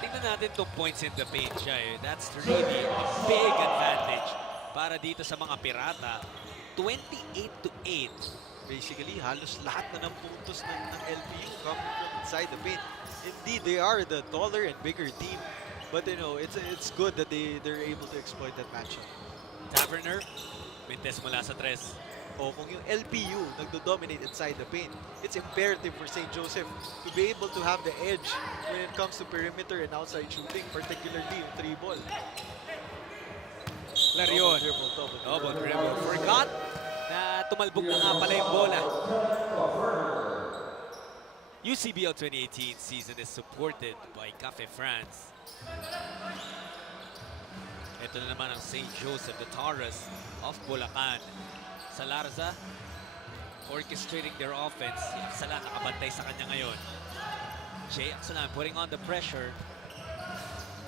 Tingnan natin itong points in the paint siya eh. That's really a big advantage para dito sa mga Pirata. 28-8. Basically, halos lahat na ng puntos ng LPU come from inside the paint. Indeed, they are the taller and bigger team. But you know, it's good that they're able to exploit that matchup. Taverner, Mintes mula sa tres. O kung yung LPU nagdo-dominate inside the paint, it's imperative for St. Joseph to be able to have the edge when it comes to perimeter and outside shooting, particularly yung three ball. Clarion. Double dribble. Forgot na tumalbog na nga pala yung bola. UCBL 2018 season is supported by Cafe France. Ito na naman ang St. Joseph, the Taurus of Bulacan. Salarza orchestrating their offense. Si Axalan nakabantay sa kanya ngayon. Jay Axalan putting on the pressure.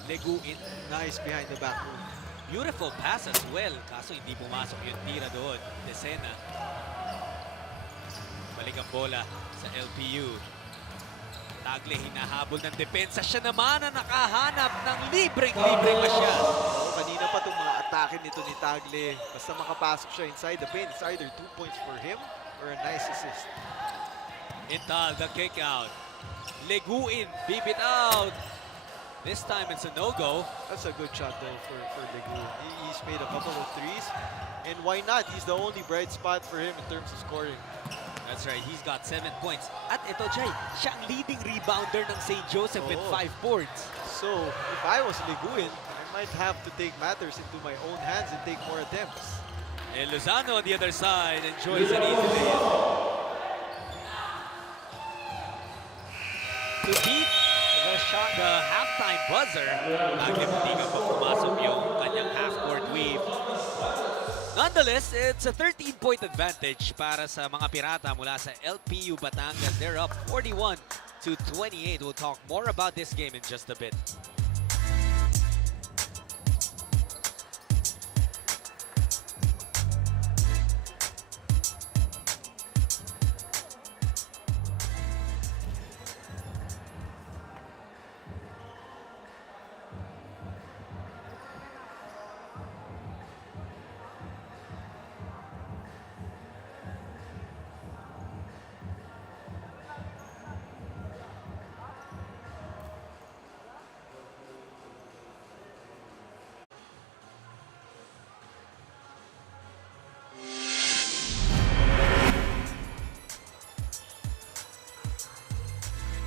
Leguin. Nice behind the back move. Beautiful pass as well. Kaso hindi pumasok yung tira doon. Desena. Balik ang bola sa LPU. Tagle hinahabol ng depensa. Siya naman ang nakahanap ng libreng-libreng pasyal. Kanina pa itong mga atake nito ni Tagle. Basta makapasok siya inside the paint, it's either 2 points for him or a nice assist. Intal, the kick out. Leguin, beep it out. This time it's a no-go. That's a good shot though for Legu. He's made a couple of threes. And why not? He's the only bright spot for him in terms of scoring. That's right, he's got 7 points. At ito, Jay, siya ang leading rebounder ng St. Joseph with 5 boards. So, if I was Leguin, I might have to take matters into my own hands and take more attempts. And Lozano on the other side enjoys an easy lay-in. To beat the halftime buzzer, hindi ka pa pumasok yung kanyang half-court weave. Nonetheless, it's a 13-point advantage para sa mga Pirata mula sa LPU Batangas. They're up 41-28. We'll talk more about this game in just a bit.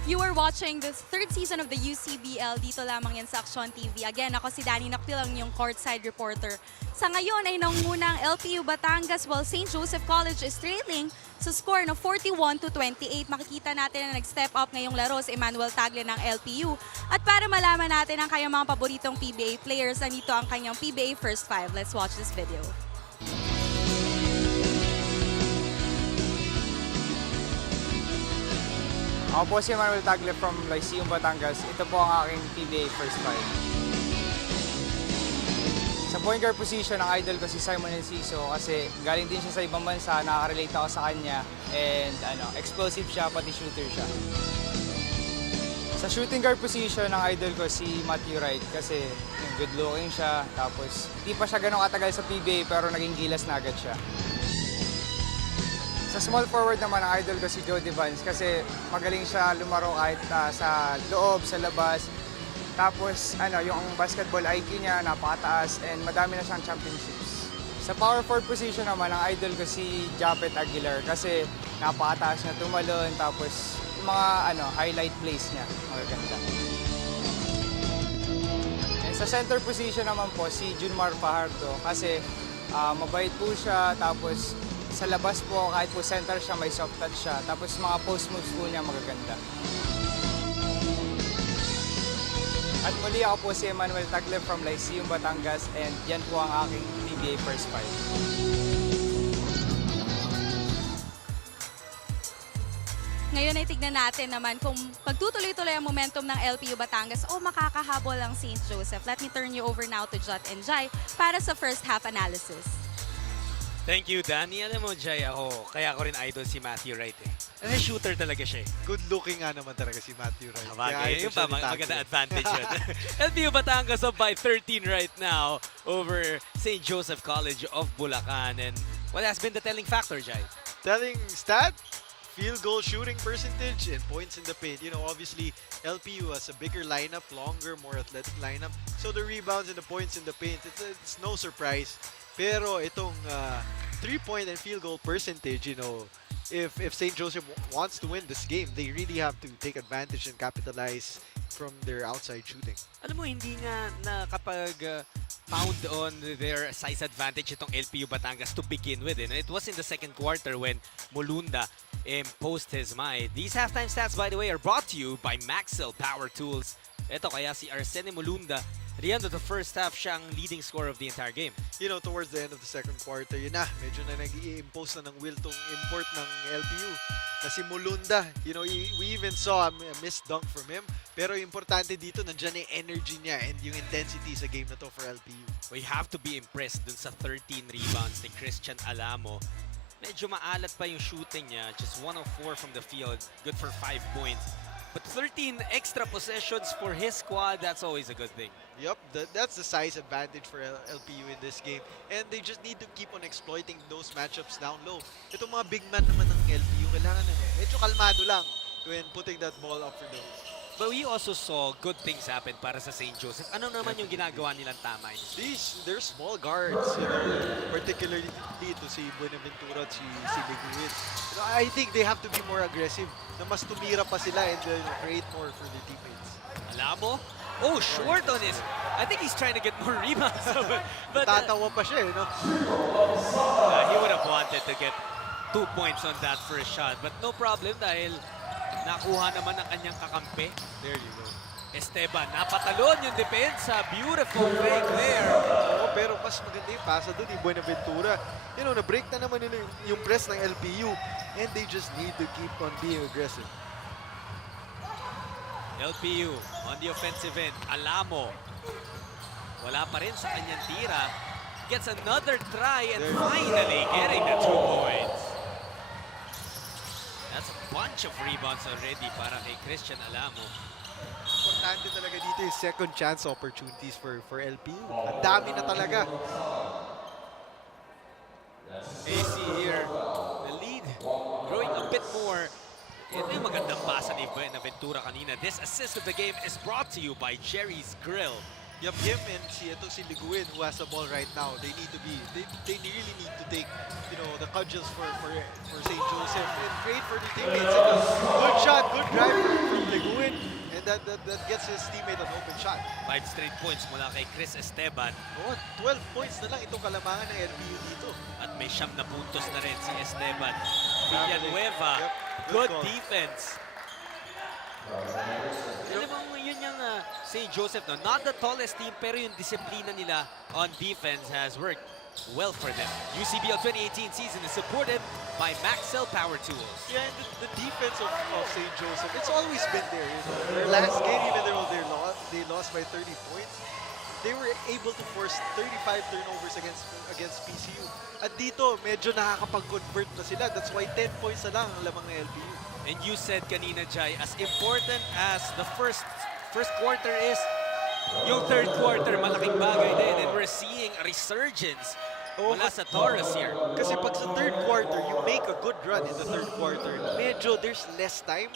You are watching the third season of the UCBL. Dito lamang yan sa Action TV. Again, ako si Danny Nakpil, ang inyong courtside reporter. Sa ngayon ay nangunguna ang LPU Batangas while St. Joseph College is trailing sa score na 41-28. Makikita natin na nag-step up ngayong laro si Emmanuel Tagle ng LPU. At para malaman natin ang kanyang mga paboritong PBA players, nandito ang kanyang PBA First Five. Let's watch this video. Ako po si Emmanuel Tagle from Lyceum, Batangas. Ito po ang aking PBA First Five. Sa point guard position, ang idol ko si Simon Enciso kasi galing din siya sa ibang bansa, nakaka-relate ako sa kanya. And explosive siya, pati shooter siya. Sa shooting guard position, ang idol ko si Matthew Wright kasi good looking siya. Tapos di pa siya ganun katagal sa PBA pero naging gilas na agad siya. Sa small forward naman, ang idol ko si Jody Vance kasi magaling siya lumaro kahit sa loob, sa labas. Tapos yung basketball IQ niya napakataas and madami na siyang championships. Sa power forward position naman, ang idol ko si Japet Aguilar kasi napakataas niya tumalon tapos yung mga highlight plays niya, magaganda. And sa center position naman po, si Junmar Fajardo kasi mabait po siya tapos sa labas po, kahit po center siya, may soft touch siya. Tapos mga post moves po niya magaganda. At muli ako po si Emmanuel Tagle from Lyceum, Batangas. And yan po ang aking PBA First Five. Ngayon ay tignan natin naman kung pagtutuloy-tuloy ang momentum ng LPU Batangas o makakahabol ang St. Joseph. Let me turn you over now to Jot and Jai para sa first half analysis. Thank you, Danny. Alam mo, Jay, kaya ko rin idol si Matthew Wright eh. Kasi shooter talaga siya eh. Good looking nga naman talaga si Matthew Wright. Bagay, yun pa, maganda advantage yun. LPU Batangas up by 13 right now over St. Joseph College of Bulacan. And what has been the telling factor, Jai? Telling stat, field goal shooting percentage and points in the paint. You know, obviously, LPU has a bigger lineup, longer, more athletic lineup. So the rebounds and the points in the paint, it's no surprise. Pero itong 3-point and field goal percentage, you know, if St. Joseph wants to win this game, they really have to take advantage and capitalize from their outside shooting. Alam mo, hindi nga nakapag pound on their size advantage itong LPU Batangas to begin with. And it was in the second quarter when Molunda imposed his might. These halftime stats, by the way, are brought to you by Maxell Power Tools. Ito kaya si Arsene Molunda, at the end of the first half, siya ang leading scorer of the entire game. You know, towards the end of the second quarter, yun na, medyo na nag-i-impose na ng will tong import ng LPU. Na si Molunda, you know, we even saw a missed dunk from him. Pero importante dito, nandiyan yung energy niya and yung intensity sa game na to for LPU. We have to be impressed dun sa 13 rebounds ni Christian Alamo. Medyo maalat pa yung shooting niya. Just 1 of 4 from the field. Good for 5 points. But 13 extra possessions for his squad, that's always a good thing. Yup, that's the size advantage for LPU in this game. And they just need to keep on exploiting those matchups down low. Itong mga big man naman ng LPU, kailangan na medyo kalmado lang when putting that ball up for them. But we also saw good things happen para sa St. Joseph. Ano naman yung ginagawa nilang tama? They're small guards, you know, particularly dito si Buenaventura at si Biguin. You know, I think they have to be more aggressive na mas tumira pa sila and create more for their teammates. Alamo? Oh, short on his. I think he's trying to get more rebounds. but Tatawa pa siya, you know. He would have wanted to get 2 points on that first shot. But no problem dahil nakuha naman ang kanyang kakampi. There you go. Esteban, napatalon yung depensa. Beautiful fake there. Oo, pero mas maganda yung pasa doon ni Buenaventura. You know, na-break na naman nila yung press ng LPU and they just need to keep on being aggressive. LPU on the offensive end. Alamo. Wala pa rin sa kanyang tira. Gets another try and finally getting the 2 points. That's a bunch of rebounds already para kay Christian Alamo. Importante talaga dito yung second chance opportunities for LPU. Ang dami na talaga. AC here, the lead growing a bit more. Ito yung magandang basa ni Buenaventura kanina. This assist of the game is brought to you by Jerry's Grill. Yup, him and si Liguin who has the ball right now, they really need to take, you know, the cudgels for St. Joseph and create for their teammates. And good shot, good drive from Liguin, and that gets his teammate an open shot. 5 straight points mula kay Chris Esteban. Oh, 12 points na lang itong kalamangan ng LPU dito. At may 9 na puntos na rin si Esteban. Villanueva, Yep, good call. defense. Alam mo, yun yung St. Joseph, no? Not the tallest team, pero yung disiplina nila on defense has worked well for them. UCBL 2018 season is supported by Maxell Power Tools. Yeah, and the defense of St. Joseph, it's always been there. You know, their last game, even though they lost by 30 points, they were able to force 35 turnovers against PCU. At dito, medyo nakakapag-convert na sila. That's why 10 points na lang ang lamang ng LPU. And you said kanina, Jai, as important as the first quarter is, yung third quarter, malaking bagay din. And we're seeing a resurgence mula sa Taurus here. Kasi pag sa third quarter, you make a good run in the third quarter, medyo there's less time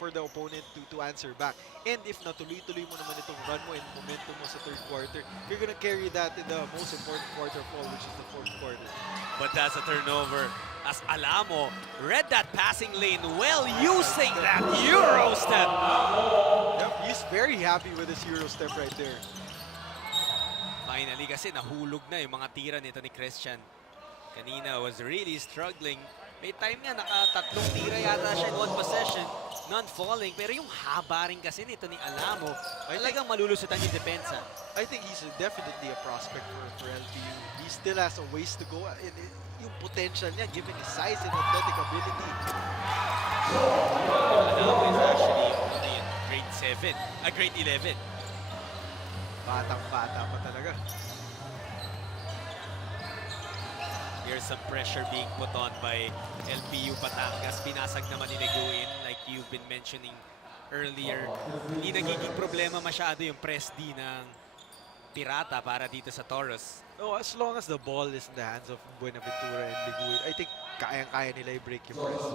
for the opponent to answer back. And if natuloy-tuloy mo naman itong run mo and momentum mo sa third quarter, you're gonna carry that in the most important quarter of all, which is the fourth quarter. But that's a turnover as Alamo read that passing lane well using that Euro step. Yep, he's very happy with his Euro step right there. Finally kasi nahulog na yung mga tira nito ni Christian. Kanina was really struggling. May time nga naka-3 tira yata siya in 1 possession. None falling. Pero yung haba rin kasi nito ni Alamo, talagang malulusutan yung depensa. I think he's definitely a prospect for LPU. He still has a ways to go. Yung potential niya, given his size and athletic ability. Alamo is actually only in grade 11. Batang-bata pa talaga. Here's some pressure being put on by LPU Batangas. Pinasag naman ni Neguin, like you've been mentioning earlier. Hindi nagiging problema masyado yung press D ng Pirata para dito sa Taurus. No, as long as the ball is in the hands of Buenaventura and Liguin, I think kayang-kaya nila i-break yung press.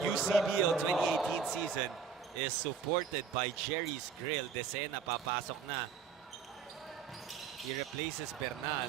UCBL 2018 season is supported by Jerry's Grill. Desena papasok na. He replaces Bernal.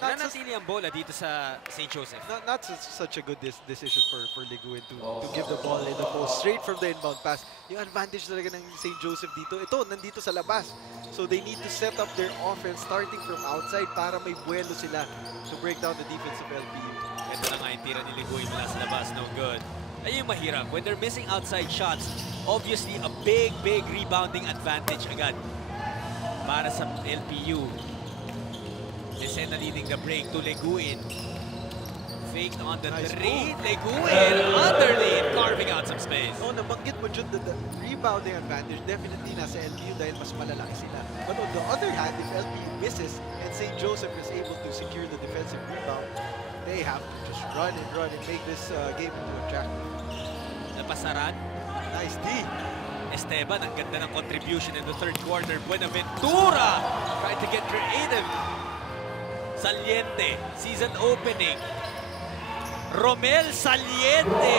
not Nanatili ang bola dito sa St. Joseph. not such a good decision for Liguin to give the ball in the post straight from the inbound pass. Yung advantage talaga ng St. Joseph dito, ito, nandito sa labas. So they need to set up their offense starting from outside para may buwelo sila to break down the defense of LPU. Ito na nga yung tira ni Ligoy mula sa labas. No good. Ayun yung mahirap. When they're missing outside shots, obviously a big rebounding advantage agad para sa LPU. Desena leading the break to Leguin. Faked on the Nice three. move. Leguin underneath, carving out some space. Oh, nabanggit mo dyan, the rebounding advantage definitely nasa LPU dahil mas malalaki sila. But on the other hand, if LPU misses and St. Joseph is able to secure the defensive rebound, they have to just run and make this game into a track. Napasaran. Nice D. Esteban, ang ganda ng contribution in the third quarter. Buenaventura tried to get creative. Saliente, season opening. Romel Saliente.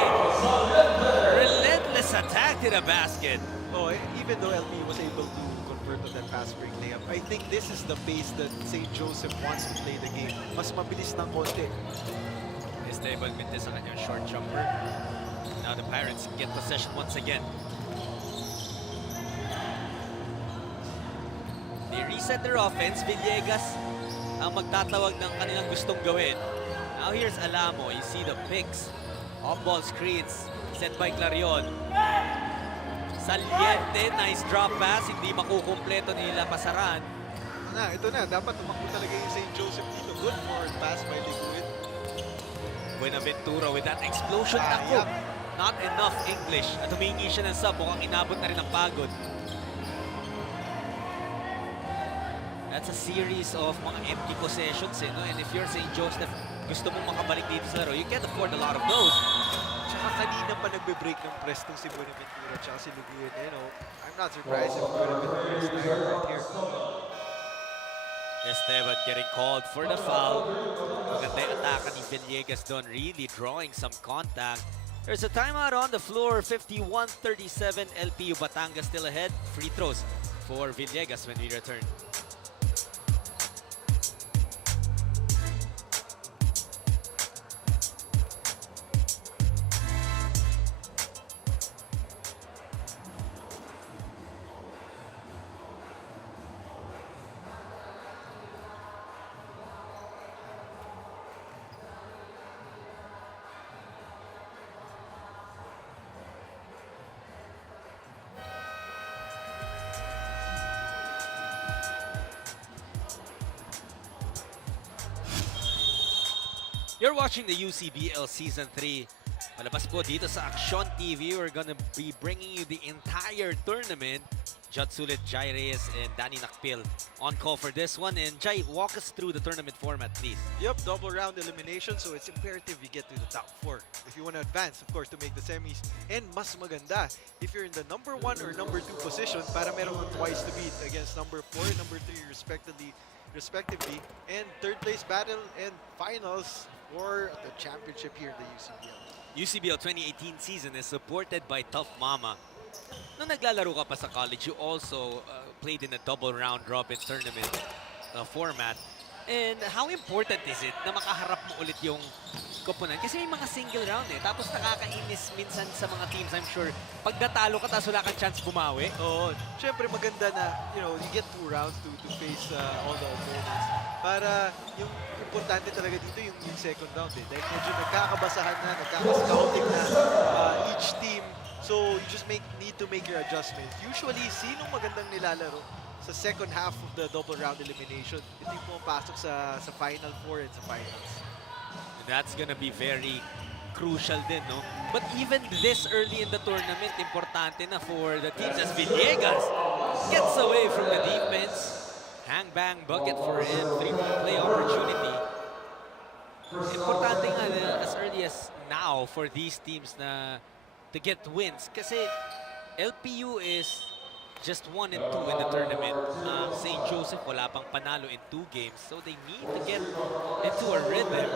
Relentless attack to the basket. Oh, even though LPU was able to convert on that fast break layup, I think this is the pace that St. Joseph wants to play the game. Mas mabilis ng konti. Esteban Mintes sa kanyang short jumper. Now the Pirates get possession once again. They reset their offense. Villegas ang magtatawag ng kanilang gustong gawin. Now here's Alamo. You see the picks. Off-ball screens set by Clarion. Saliente, nice drop pass. Hindi makukumpleto nila Pasaran. Ito na. Dapat tumakbo talaga yung St. Joseph dito. Good forward pass by Liguin. Buenaventura with that explosion. Ako, not enough English. At humingi siya ng sub. Mukhang inabot na rin ang pagod. That's a series of mga empty possessions, no? And if you're St. Joseph, gusto mong makabalik dito sa laro, you can't afford a lot of those. Tsaka kanina pa nagbe-break ng press tong si Buenaventura tsaka si Liguin. You know, I'm not surprised if Buenaventura is tired right here. Esteban getting called for the foul. Maganda yung ataka ni Villegas doon, really drawing some contact. There's a timeout on the floor, 51-37, LPU Batangas still ahead. Free throws for Villegas when we return. You're watching the UCBL Season 3. Malabas po dito sa Action TV. We're gonna be bringing you the entire tournament. Jud Sulit, Jai Reyes, and Danny Nakpil on call for this one. And Jai, walk us through the tournament format, please. Yep, double round elimination, so it's imperative you get to the top 4 if you want to advance, of course, to make the semis. And mas maganda, if you're in the number 1 or number 2 position, para meron kang twice to beat against number 4 and number 3 respectively, and third place battle and finals for the championship here in the UCBL. UCBL 2018 season is supported by Tough Mama. Nung naglalaro ka pa sa college, you also played in a double round robin tournament format. And how important is it na makaharap mo ulit yung koponan? Kasi may mga single round eh. Tapos nakakainis minsan sa mga teams, I'm sure. Pag natalo ka, tapos wala kang chance bumawi. Oo. Siyempre maganda na, you know, you get 2 rounds to face all the opponents. Para yung importante talaga dito yung second round eh. Dahil medyo nagkakabasahan na, nagkakascouting na each team. So you just need to make your adjustments. Usually, sinong magandang nilalaro sa second half of the double round elimination, ito yung pumapasok sa Final 4 and sa Finals. That's gonna be very crucial din, no? But even this early in the tournament, importante na for the teams as Villegas gets away from the defense. Hang-bang bucket for him, 3-point play opportunity. Importante nga na as early as now for these teams na to get wins. Kasi LPU is just 1 and 2 in the tournament. St. Joseph wala pang panalo in 2 games. So they need to get into a rhythm.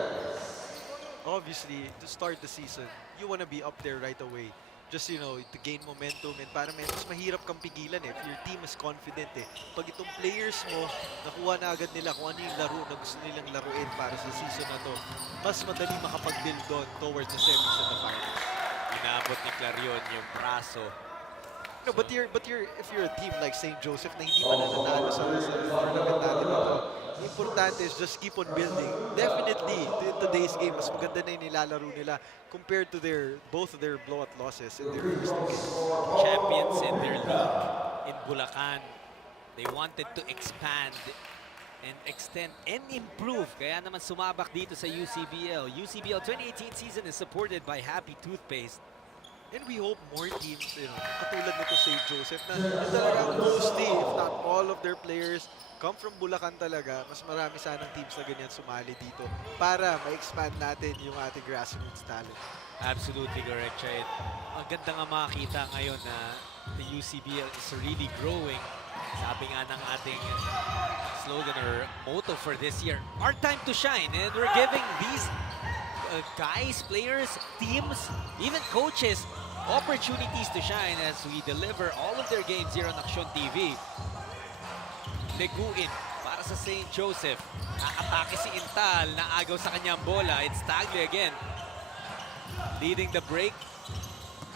Obviously, to start the season, you want to be up there right away. just, to gain momentum and para mas mahirap kang pigilan if your team is confident eh. Pag itong players mo, nakuha na agad nila kung ano yung laro na gusto nilang laruin para sa season na to, mas madali makapag-build doon towards the semis and the finals. Inabot ni Clarion yung braso. No, but if you're a team like St. Joseph na hindi pa nananalo sa tournament natin ito, importante is just keep on building. Definitely, in today's game, mas maganda na yung nilalaro nila compared to both of their blowout losses in their first two games. Champions in their league in Bulacan. They wanted to expand and extend and improve. Kaya naman sumabak dito sa UCBL. UCBL 2018 season is supported by Happy Toothpaste. And we hope more teams, katulad nito St. Joseph, na talagang mostly, if not all of their players, come from Bulacan talaga. Mas marami sanang teams na ganyan sumali dito para ma-expand natin yung ating grassroots talent. Absolutely correct, Chayet. Ang ganda nga makakita ngayon na the UCBL is really growing. Sabi nga ng ating slogan or motto for this year, our time to shine. And we're giving these guys, players, teams, even coaches, opportunities to shine as we deliver all of their games here on Action TV. Leguin para sa St. Joseph. Nakatake si Intal, naagaw sa kanyang bola. It's Tagle again. Leading the break.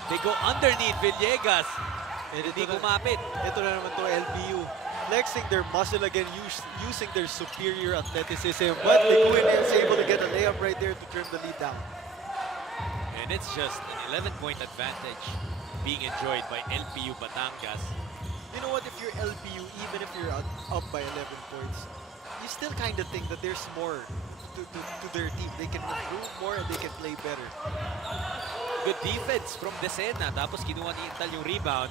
They go underneath Villegas. Hindi kumapit. Ito na naman to LPU. Flexing their muscle again, using their superior athleticism. But Leguin is able to get a layup right there to trim the lead down. And it's just an 11-point advantage being enjoyed by LPU Batangas. You know what, if you're LPU, even if you're up by 11 points, you still kind of think that there's more to their team. They can improve more and they can play better. Good defense from Decena. Tapos kinuha ni Intal yung rebound.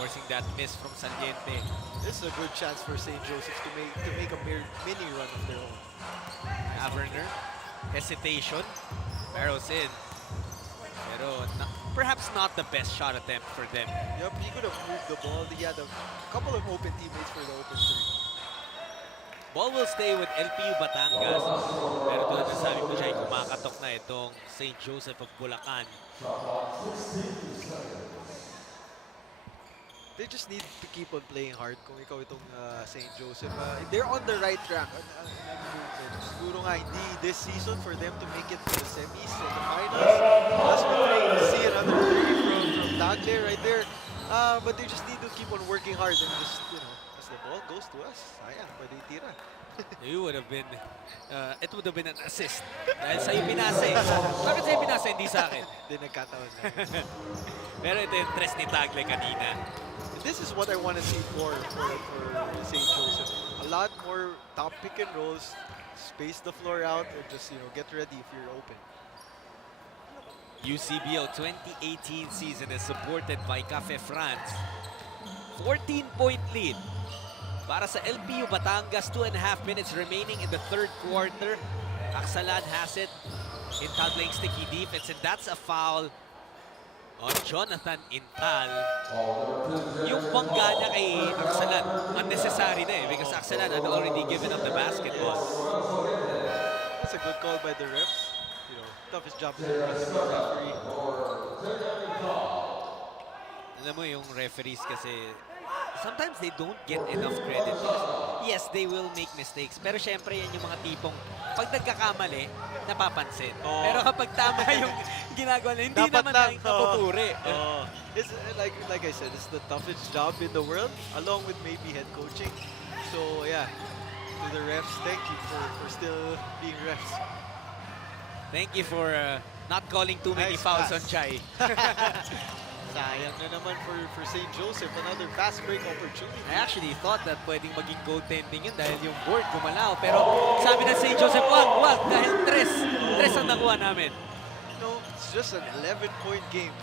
Forcing that miss from Saliente. This is a good chance for St. Joseph to make a mini run of their own. Averner. Hesitation. Barrows in. Pero perhaps not the best shot attempt for them. Yep, he could have moved the ball. He had a couple of open teammates for the open three. Ball will stay with LPU Batangas. Pero tulad na sabi ko siya, kumakatok na itong St. Joseph of Bulacan. They just need to keep on playing hard kung ikaw itong St. Joseph. They're on the right track. Siguro nga hindi this season for them to make it to the semis and the finals. Plus we're trying to see another three from Tagle right there. But they just need to keep on working hard and just, as the ball goes to us, sayang, pwede itira. It would have been an assist. Dahil sa'yo pinasa eh. Bakit sa'yo pinasa, hindi sa akin? Hindi nagkataon na. Pero ito yung tres ni Tagle kanina. This is what I want to see for St. Joseph. A lot more top pick and rolls, space the floor out, and just get ready if you're open. UCBL 2018 season is supported by Cafe France. 14-point lead para sa LPU Batangas. 2.5 minutes remaining in the third quarter. Aksalan has it. Intal playing sticky defense, and that's a foul on Jonathan Intal. Yung bangga niya kay Aksalan, unnecessary na eh, because Aksalan had already given up the basketball. That's a good call by the refs. Toughest job in the world to be a referee. Alam mo yung referees kasi sometimes they don't get enough credit. Yes, they will make mistakes. Pero syempre yan yung mga tipong pag nagkakamali, napapansin. Oh. Pero kapag tama yung ginagawa na, hindi Dapat naman lang. napupuri. It's like I said, it's the toughest job in the world, along with maybe head coaching. So yeah, to the refs, thank you for still being refs. Thank you for not calling too many Nice fouls pass. on Chai. Sayang na naman for St. Joseph, another fast break opportunity. I actually thought that pwedeng maging goaltending yun dahil yung board gumalaw. Pero sabi ng St. Joseph, wag, dahil tres ang nakuha namin. It's just an 11-point game.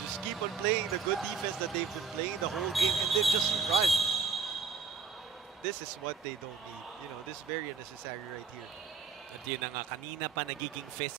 Just keep on playing the good defense that they've been playing the whole game and then just run. This is what they don't need. This is very unnecessary right here. At yun na nga, kanina pa nagiging fist